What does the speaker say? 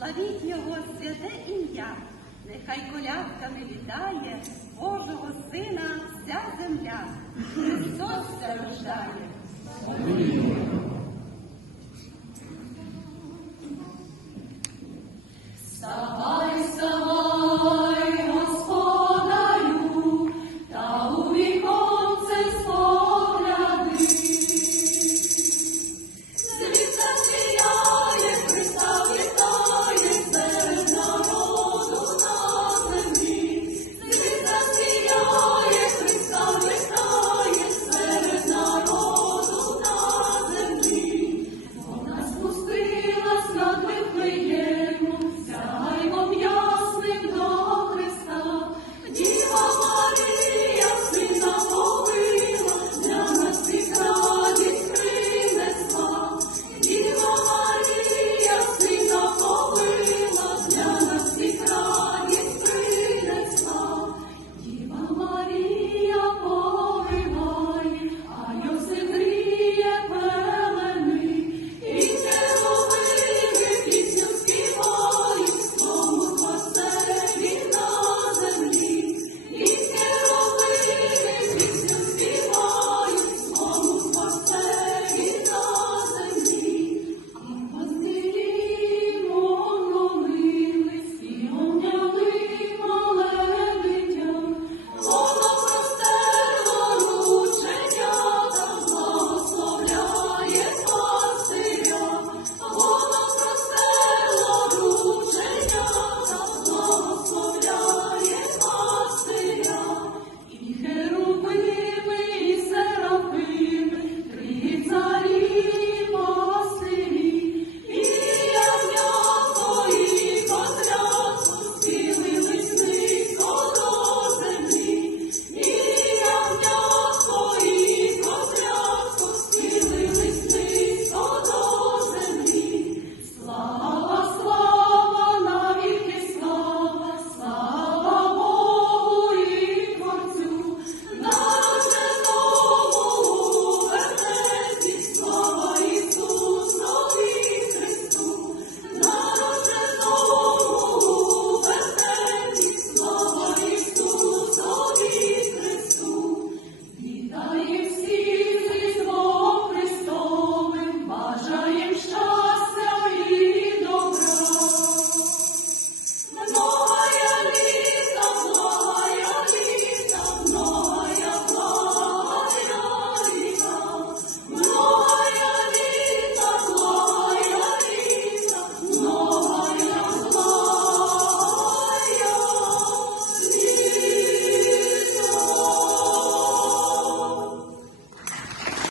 славіть його святе ім'я, нехай колядками вітає Божого Сина вся земля. Христос се рождає.